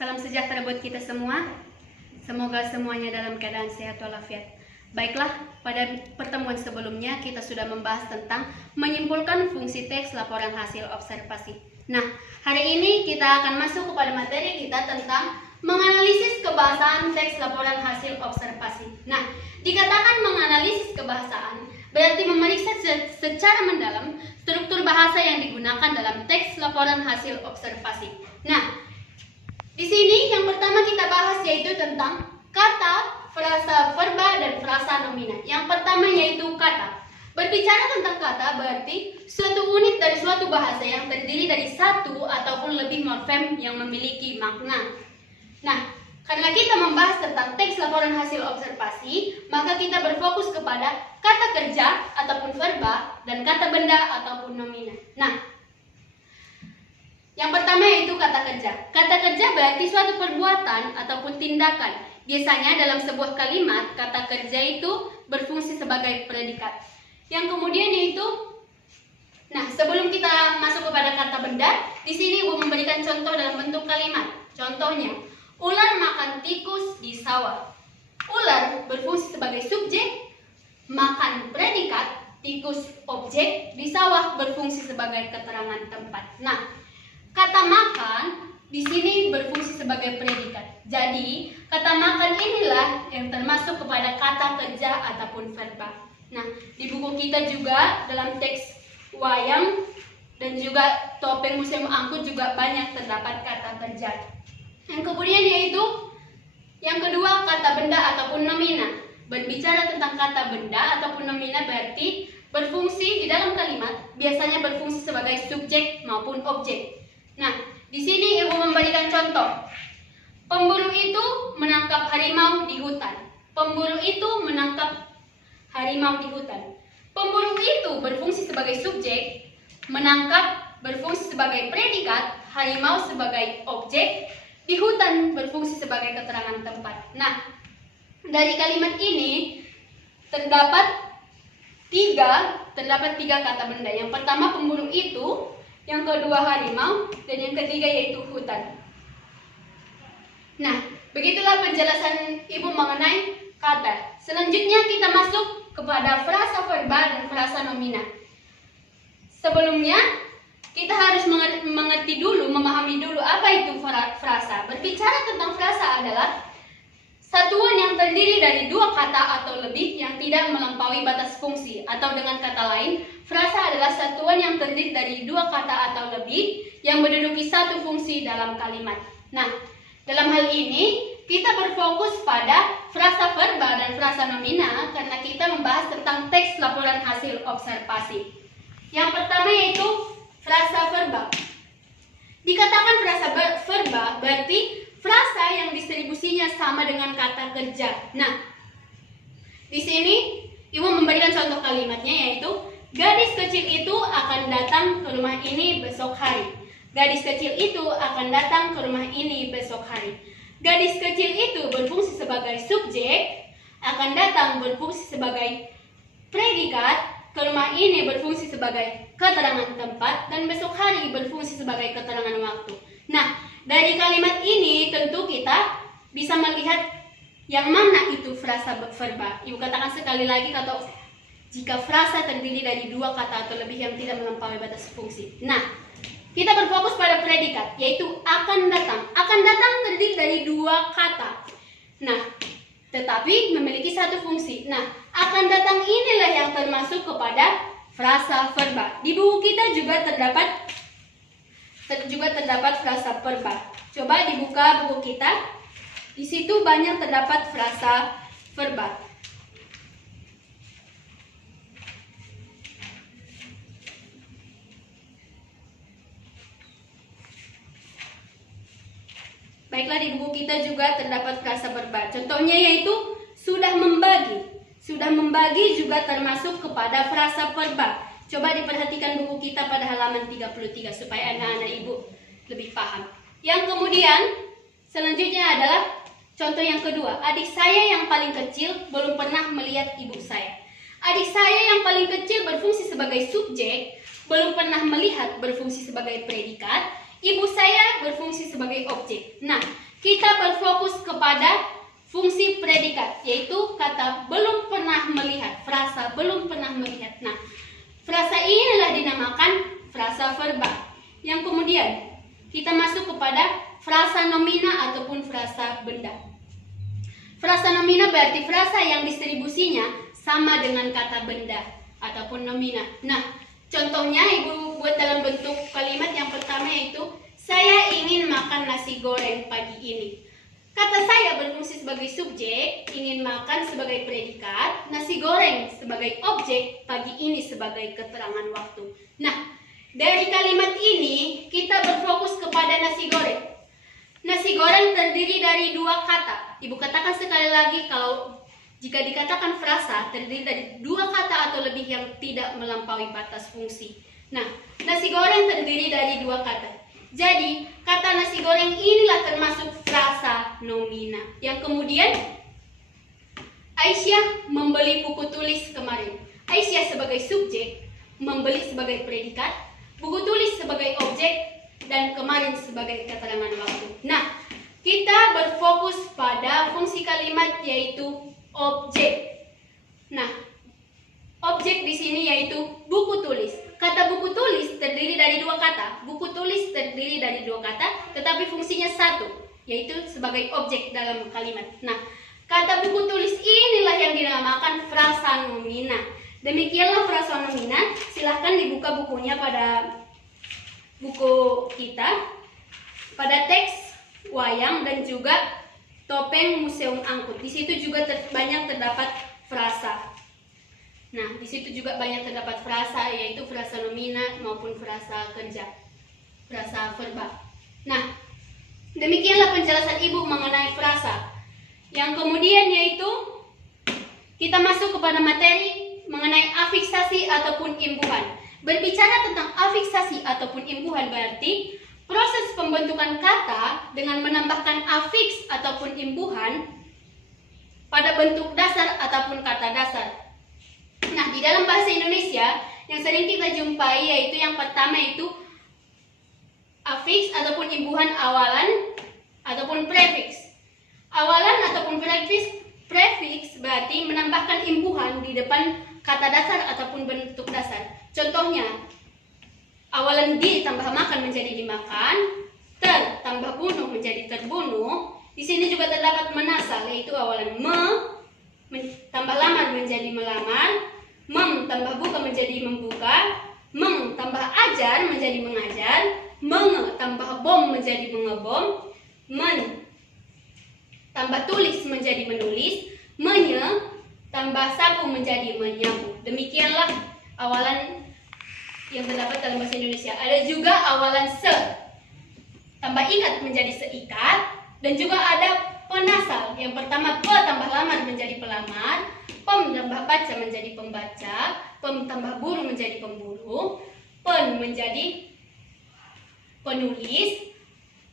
Salam sejahtera buat kita semua. Semoga semuanya dalam keadaan sehat walafiat. Baiklah, pada pertemuan sebelumnya kita sudah membahas tentang menyimpulkan fungsi teks laporan hasil observasi. Nah, hari ini kita akan masuk kepada materi kita tentang menganalisis kebahasaan teks laporan hasil observasi. Nah, dikatakan menganalisis kebahasaan berarti memeriksa secara mendalam struktur bahasa yang digunakan dalam teks laporan hasil observasi. Nah, di sini yang pertama kita bahas yaitu tentang kata, frasa verba, dan frasa nomina. Yang pertama yaitu kata. Berbicara tentang kata berarti suatu unit dari suatu bahasa yang terdiri dari satu ataupun lebih morfem yang memiliki makna. Nah, karena kita membahas tentang teks laporan hasil observasi, maka kita berfokus kepada kata kerja ataupun verba dan kata benda ataupun nomina. Nah, yang pertama yaitu kata kerja. Kata kerja berarti suatu perbuatan ataupun tindakan. Biasanya dalam sebuah kalimat, kata kerja itu berfungsi sebagai predikat. Yang kemudian yaitu, nah sebelum kita masuk kepada kata benda, di sini Ibu memberikan contoh dalam bentuk kalimat. Contohnya, ular makan tikus di sawah. Ular berfungsi sebagai subjek, makan predikat, tikus objek, di sawah berfungsi sebagai keterangan tempat. Nah, kata makan di sini berfungsi sebagai predikat. Jadi, kata makan inilah yang termasuk kepada kata kerja ataupun verba. Nah, di buku kita juga dalam teks wayang dan juga topeng museum angkut juga banyak terdapat kata kerja. Yang kemudian yaitu yang kedua kata benda ataupun nomina. Berbicara tentang kata benda ataupun nomina berarti berfungsi di dalam kalimat, biasanya berfungsi sebagai subjek maupun objek. Nah, di sini Ibu memberikan contoh. Pemburu itu menangkap harimau di hutan. Pemburu itu menangkap harimau di hutan. Pemburu itu berfungsi sebagai subjek, menangkap berfungsi sebagai predikat, harimau sebagai objek, di hutan berfungsi sebagai keterangan tempat. Nah, dari kalimat ini terdapat tiga kata benda. Yang pertama pemburu itu, yang kedua harimau, dan yang ketiga yaitu hutan. Nah, begitulah penjelasan Ibu mengenai kata. Selanjutnya kita masuk kepada frasa verba dan frasa nomina. Sebelumnya, kita harus mengerti dulu, memahami dulu apa itu frasa. Berbicara tentang frasa adalah satuan yang terdiri dari dua kata atau lebih yang tidak melampaui batas fungsi. Atau dengan kata lain, frasa adalah satuan yang terdiri dari dua kata atau lebih yang menduduki satu fungsi dalam kalimat. Nah, dalam hal ini kita berfokus pada frasa verba dan frasa nomina karena kita membahas tentang teks laporan hasil observasi. Yang pertama yaitu frasa verba. Dikatakan frasa verba berarti frasa yang distribusinya sama dengan kata kerja. Nah, di sini Ibu memberikan contoh kalimatnya yaitu gadis kecil itu akan datang ke rumah ini besok hari. Gadis kecil itu akan datang ke rumah ini besok hari. Gadis kecil itu berfungsi sebagai subjek, akan datang berfungsi sebagai predikat, ke rumah ini berfungsi sebagai keterangan tempat, dan besok hari berfungsi sebagai keterangan waktu. Nah, dari kalimat ini tentu kita bisa melihat yang mana itu frasa verba. Ibu katakan sekali lagi atau jika frasa terdiri dari dua kata atau lebih yang tidak melampaui batas fungsi. Nah, kita berfokus pada predikat, yaitu akan datang. Akan datang terdiri dari dua kata. Nah, tetapi memiliki satu fungsi. Nah, akan datang inilah yang termasuk kepada frasa verba. Di buku kita juga terdapat frasa verba. Coba dibuka buku kita. Di situ banyak terdapat frasa verba. Baiklah, di buku kita juga terdapat frasa verba. Contohnya yaitu sudah membagi. Sudah membagi juga termasuk kepada frasa verba. Coba diperhatikan buku kita pada halaman 33 supaya anak-anak Ibu lebih paham. Yang kemudian selanjutnya adalah contoh yang kedua. Adik saya yang paling kecil belum pernah melihat ibu saya. Adik saya yang paling kecil berfungsi sebagai subjek, belum pernah melihat berfungsi sebagai predikat. Ibu saya berfungsi sebagai objek. Nah, kita berfokus kepada fungsi predikat, yaitu kata belum pernah melihat, frasa belum pernah melihat. Nah, frasa inilah dinamakan frasa verba. Yang kemudian kita masuk kepada frasa nomina ataupun frasa benda. Frasa nomina berarti frasa yang distribusinya sama dengan kata benda ataupun nomina. Nah, contohnya Ibu buat dalam bentuk kalimat yang pertama, yaitu saya ingin makan nasi goreng pagi ini. Kata saya berfungsi sebagai subjek, ingin makan sebagai predikat, nasi goreng sebagai objek, pagi ini sebagai keterangan waktu. Nah, dari kalimat ini kita berfokus kepada nasi goreng. Nasi goreng terdiri dari dua kata. Ibu katakan sekali lagi, kalau jika dikatakan frasa terdiri dari dua kata atau lebih yang tidak melampaui batas fungsi. Nah, nasi goreng terdiri dari dua kata. Jadi, kata nasi goreng inilah termasuk frasa nomina. Yang kemudian, Aisyah membeli buku tulis kemarin. Aisyah sebagai subjek, membeli sebagai predikat, buku tulis sebagai objek, dan kemarin sebagai keterangan waktu. Nah, kita berfokus pada fungsi kalimat, yaitu objek. Nah, objek di sini yaitu buku tulis. Kata buku tulis terdiri dari dua kata. Buku tulis terdiri dari dua kata, tetapi fungsinya satu, yaitu sebagai objek dalam kalimat. Nah, kata buku tulis inilah yang dinamakan frasa nomina. Demikianlah frasa nomina. Silahkan dibuka bukunya pada buku kita, pada teks wayang dan juga topeng Museum Angkut. Di situ juga banyak terdapat frasa. Nah, di situ juga banyak terdapat frasa, yaitu frasa nomina maupun frasa kerja, frasa verba. Nah, demikianlah penjelasan Ibu mengenai frasa. Yang kemudian yaitu kita masuk kepada materi mengenai afiksasi ataupun imbuhan. Berbicara tentang afiksasi ataupun imbuhan berarti proses pembentukan kata dengan menambahkan afiks ataupun imbuhan pada bentuk dasar ataupun kata dasar. Nah, di dalam bahasa Indonesia yang sering kita jumpai yaitu yang pertama itu afiks ataupun imbuhan awalan ataupun prefiks. Awalan ataupun prefiks berarti menambahkan imbuhan di depan kata dasar ataupun bentuk dasar. Contohnya, awalan di tambah makan menjadi dimakan, ter tambah bunuh menjadi terbunuh. Di sini juga terdapat menasal, yaitu awalan tambah lamar menjadi melamar, mem tambah buka menjadi membuka, meng tambah ajar menjadi mengajar, menge tambah bom menjadi mengebom, men tambah tulis menjadi menulis, menye tambah sapu menjadi menyapu. Demikianlah awalan yang terdapat dalam bahasa Indonesia. Ada juga awalan se tambah ikat menjadi seikat, dan juga ada penasal. Yang pertama pe tambah lamar menjadi pelamar, pem tambah baca menjadi pembaca, pem tambah buru menjadi pemburu, pen menjadi penulis,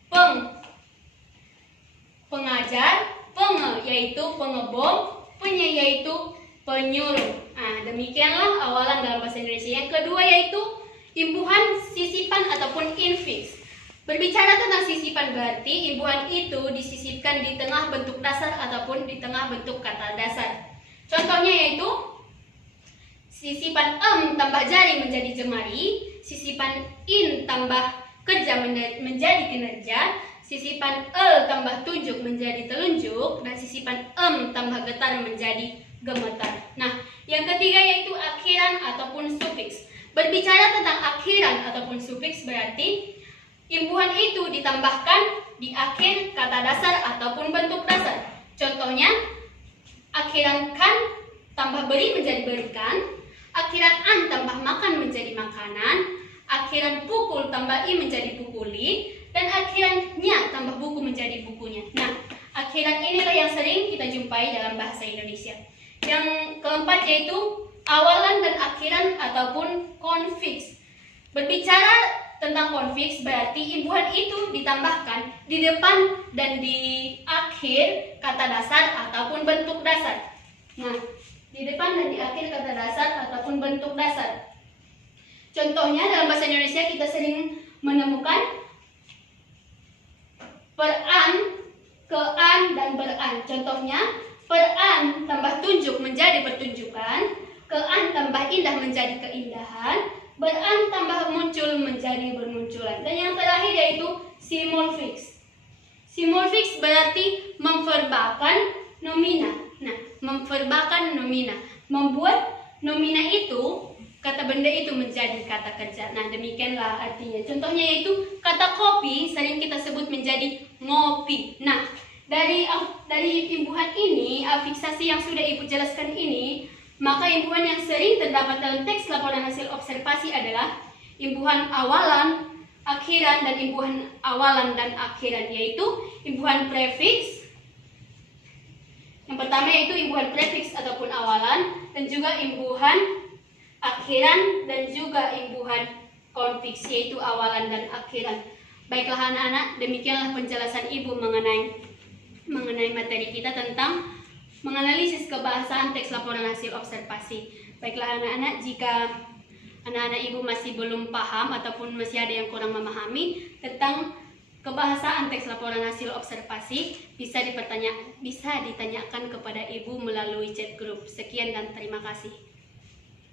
peng pengajar, penge yaitu pengebom, penye yaitu penyuruh. Nah, demikianlah awalan dalam bahasa Indonesia. Yang kedua yaitu imbuhan, sisipan ataupun infiks. Berbicara tentang sisipan berarti imbuhan itu disisipkan di tengah bentuk dasar ataupun di tengah bentuk kata dasar. Contohnya yaitu sisipan tambah jari menjadi jemari, sisipan in tambah kerja menjadi kinerja, sisipan tambah tunjuk menjadi telunjuk, dan sisipan tambah getar menjadi gemetar. Nah, yang ketiga yaitu akhiran ataupun sufiks. Berbicara tentang akhiran ataupun sufiks berarti imbuhan itu ditambahkan di akhir kata dasar ataupun bentuk dasar. Contohnya, akhiran kan tambah beri menjadi berikan, akhiran an tambah makan menjadi makanan, akhiran pukul tambah i menjadi pukuli, dan akhirannya tambah buku menjadi bukunya. Nah, akhiran inilah yang sering kita jumpai dalam bahasa Indonesia. Yang keempat yaitu awalan dan akhiran ataupun konfiks. Berbicara tentang konfiks berarti imbuhan itu ditambahkan di depan dan di akhir kata dasar ataupun bentuk dasar. Nah, di depan dan di akhir kata dasar ataupun bentuk dasar. Contohnya dalam bahasa Indonesia kita sering menemukan per an contohnya, per-an tambah tunjuk menjadi pertunjukan, ke-an tambah indah menjadi keindahan, ber-an tambah muncul menjadi bermunculan. Dan yang terakhir yaitu simul fix. Simul fix berarti memverbakan nomina. Nah, memverbakan nomina, membuat nomina itu, kata benda itu menjadi kata kerja. Nah, demikianlah artinya. Contohnya yaitu kata kopi sering kita sebut menjadi ngopi. Nah, dari imbuhan ini, afiksasi yang sudah Ibu jelaskan ini, maka imbuhan yang sering terdapat dalam teks laporan hasil observasi adalah imbuhan awalan, akhiran, dan imbuhan awalan dan akhiran, yaitu imbuhan prefiks. Yang pertama yaitu imbuhan prefiks ataupun awalan, dan juga imbuhan akhiran, dan juga imbuhan konfiks, yaitu awalan dan akhiran. Baiklah anak-anak, demikianlah penjelasan Ibu mengenai materi kita tentang menganalisis kebahasaan teks laporan hasil observasi. Baiklah anak-anak, jika anak-anak Ibu masih belum paham ataupun masih ada yang kurang memahami tentang kebahasaan teks laporan hasil observasi, bisa ditanyakan kepada Ibu melalui chat grup. Sekian dan terima kasih.